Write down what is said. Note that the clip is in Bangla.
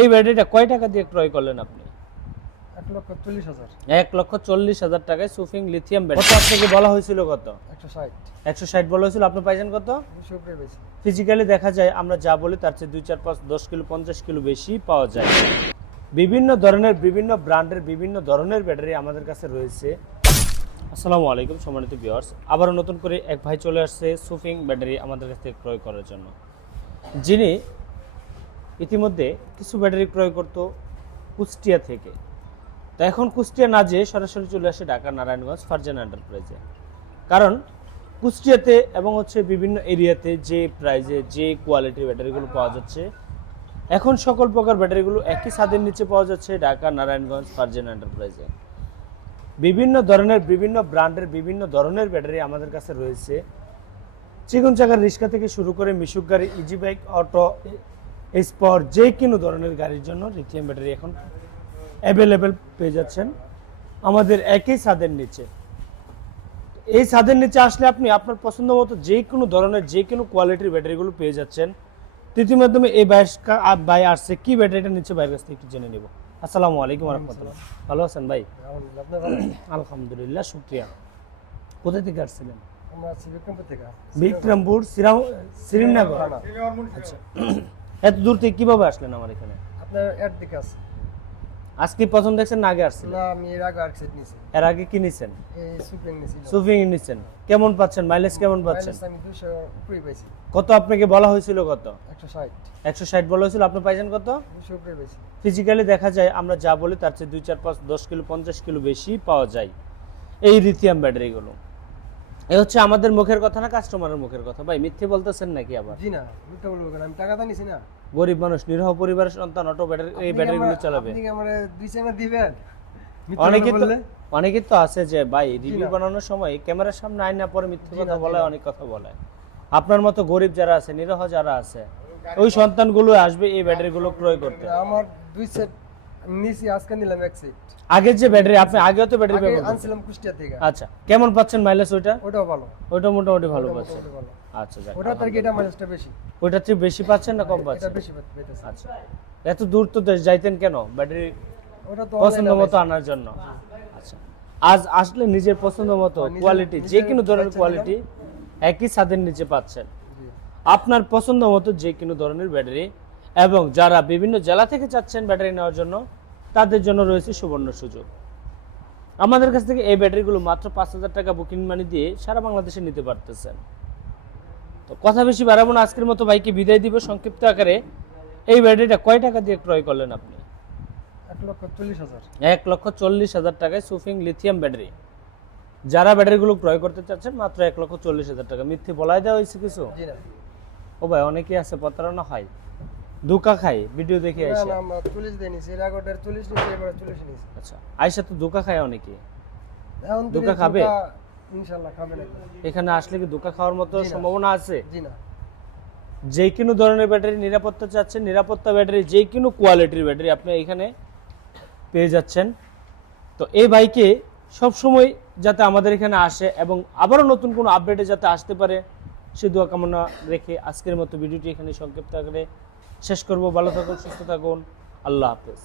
এই ব্যাটারিটা কয় টাকা দিয়ে ক্রয় করলেন আপনি? 1,40,000। 1,40,000 টাকায় সুফিং লিথিয়াম ব্যাটারি। কত আপনাকে বলা হয়েছিল কত? 160। 160 বলা হয়েছিল, আপনি পাইছেন কত? 200 উপরে বেশি। ফিজিক্যালি দেখা যায় আমরা যা বলি তার চেয়ে 2, 4, 5, 10 কিলো 50 কিলো বেশি পাওয়া যায়। বিভিন্ন ধরনের বিভিন্ন ব্র্যান্ডের বিভিন্ন ধরনের ব্যাটারি আমাদের কাছে রয়েছে। আসসালামু আলাইকুম সম্মানিত ভিউয়ার্স, আবারও নতুন করে এক ভাই চলে আসছে সুফিং ব্যাটারি আমাদের কাছ থেকে ক্রয় করার জন্য, যিনি ইতিমধ্যে কিছু ব্যাটারি ক্রয় করতো কুষ্টিয়া থেকে। তো এখন কুষ্টিয়া না যেয়ে সরাসরি চলে আসে ঢাকা নারায়ণগঞ্জ ফারজানা এন্টারপ্রাইজে। কারণ কুষ্টিয়াতে এবং বিভিন্ন এরিয়াতে যে প্রাইজে যে কোয়ালিটির ব্যাটারিগুলো পাওয়া যাচ্ছে, এখন সকল প্রকার ব্যাটারিগুলো একই ছাদের নিচে পাওয়া যাচ্ছে ঢাকা নারায়ণগঞ্জ ফারজানা এন্টারপ্রাইজে। বিভিন্ন ধরনের বিভিন্ন ব্র্যান্ডের বিভিন্ন ধরনের ব্যাটারি আমাদের কাছে রয়েছে। চিকন চাকার রিক্সা থেকে শুরু করে মিশুক গাড়ি, ইজি বাইক, অটো, স্পোর্ট, যে কোনো ধরনের গাড়ির জন্য লিথিয়াম ব্যাটারি এখন অ্যাভেলেবেল পেয়ে যাচ্ছেন আমাদের একই ছাদের নিচে। এই ছাদের নিচে আসলে আপনি আপনার পছন্দ মতো যে কোনো ধরনের যে কোনো কোয়ালিটির ব্যাটারিগুলো পেয়ে যাচ্ছেন। তৃতীয় মাধ্যমে এই ভাই আসছে কি ব্যাটারিটা নিচ্ছে ভাইয়ের কাছ থেকে একটু জেনে নেব। আসসালামু আলাইকুম রাহমাতুল্লাহ। ভালো আছেন ভাই? আলহামদুলিল্লাহ, শুকরিয়া। কোথা থেকে আসছিলেন? আমরা আছি বিক্রমপুর থেকে। বিক্রমপুর শ্রীনগর। আচ্ছা, এত দূর থেকে কিভাবে আসলেন আমার এখানে? আপনার এর দিকে আছে। আজকে প্রথম দেখছেন না আগে আসছিলেন? না, আমি এর আগে আরেক সেট নিয়েছি। এর আগে কি নিছেন? এই সুপ্রিং নিয়েছি। সুফিং নিছেন। কেমন পাচ্ছেন? মাইলেজ কেমন পাচ্ছেন? আমি 200 উপরে পেয়েছি। কত আপনাকে বলা হয়েছিল কত? 160। 160 বলা হয়েছিল, আপনি পাইছেন কত? 200 উপরে পেয়েছি। ফিজিক্যালি দেখা যায় আমরা যা বলি তার চেয়ে 2, 4, 5, 10 কিলো 50 কিলো বেশি পাওয়া যায় এই লিথিয়াম ব্যাটারিগুলো। এই হচ্ছে আমাদের মুখের কথা না কাস্টমারের মুখের কথা? ভাই মিথ্যে বলতেছেন নাকি আবার? জি না, মিথ্যা বলবো কেন? আমি টাকা তো নিছি না। গরিব মানুষ, নিরহ পরিবারের সন্তান অটো ব্যাটারি এই ব্যাটারিগুলো চালাবে। আপনি কি আমারে 2 সেনা দিবেন? অনেকে তো আছে যে ভাই রিভিউ বানানোর সময় ক্যামেরার সামনে আয় না পরে মিথ্যে কথা বলে, অনেক কথা বলে। আপনার মতো গরিব যারা আছে, নিরহ যারা আছে, ওই সন্তানগুলো আসবে এই ব্যাটারিগুলো ক্রয় করতে। আমার 2 সেট নিছি, আজকে নিলাম 1 সেট। আগের যে ব্যাটারি আপনি আগেও তো ব্যাটারি ব্যবহার করতেন? আনছিলাম কুষ্টিয়া থেকে। আচ্ছা, কেমন পাচ্ছেন মাইলেজ ওইটা? ওটাও ভালো। ওইটা মোটামুটি ভালো পাচ্ছেন। আচ্ছা, যাক। ওটা তার কি এটা মাইলেজটা বেশি? ওইটার চেয়ে বেশি পাচ্ছেন না কম এটা পাচ্ছেন? বেশি পেতেছে। আচ্ছা, এত দূর তো যাইতেন কেন ব্যাটারি ওটা তো পছন্দ মতো আনার জন্য? আচ্ছা, আজ আসলে নিজের পছন্দ মতো কোয়ালিটি, যে কোনো ধরনের কোয়ালিটি একই ছাদের নিচে পাচ্ছেন। আপনার পছন্দ মতো যে কোনো ধরনের ব্যাটারি, এবং যারা বিভিন্ন জেলা থেকে চাচ্ছেন ব্যাটারি নেওয়ার জন্য, তাদের জন্য রয়েছে সুবর্ণ সুযোগ। আমাদের কাছ থেকে এই ব্যাটারিগুলো মাত্র 5,000 টাকা বুকিং মানি দিয়ে সারা বাংলাদেশে নিতে পারতেছেন। তো কথা বেশি বাড়াবো না, আজকের মতো ভাইকে বিদায় দিব সংক্ষিপ্ত আকারে। এই ব্যাটারিটা কয় টাকা দিয়ে ক্রয় করলেন আপনি? 1,40,000। 1,40,000 টাকায় সুফিং লিথিয়াম ব্যাটারি। যারা ব্যাটারিগুলো ক্রয় করতে চাচ্ছেন মাত্র 1,40,000 টাকা। মিথ্যে বলাই দেওয়া হয়েছে কিছু? জি না। ও ভাই, অনেকেই আছে প্রতারণা হয়, ধোঁকা খায় ভিডিও দেখে আইসা। না, আমরা 40 দেই নিছি, এর আগের 40 নিছি, এবার 40 নিছি। আচ্ছা, আইসা তো ধোঁকা খায় অনেকে। এখন ধোঁকা খাবে? ইনশাআল্লাহ খাবে না। এখানে আসলে কি ধোঁকা খাওয়ার মতো সম্ভাবনা আছে? জি না। যে কোনো ধরনের ব্যাটারি নিরাপত্তা চাচ্ছেন, নিরাপত্তা ব্যাটারি যে কোনো কোয়ালিটির ব্যাটারি আপনি এখানে পেয়ে যাচ্ছেন। তো এই ভাইকে সবসময় যাতে আমাদের এখানে আসে এবং আবারও নতুন কোনো আপডেটে যাতে আসতে পারে, সে দোয়া কামনা রেখে আজকের মতো ভিডিওটি এখানে সংক্ষিপ্ত আকারে শেষ করব। ভালো থাকুন, সুস্থ থাকুন, আল্লাহ হাফেজ।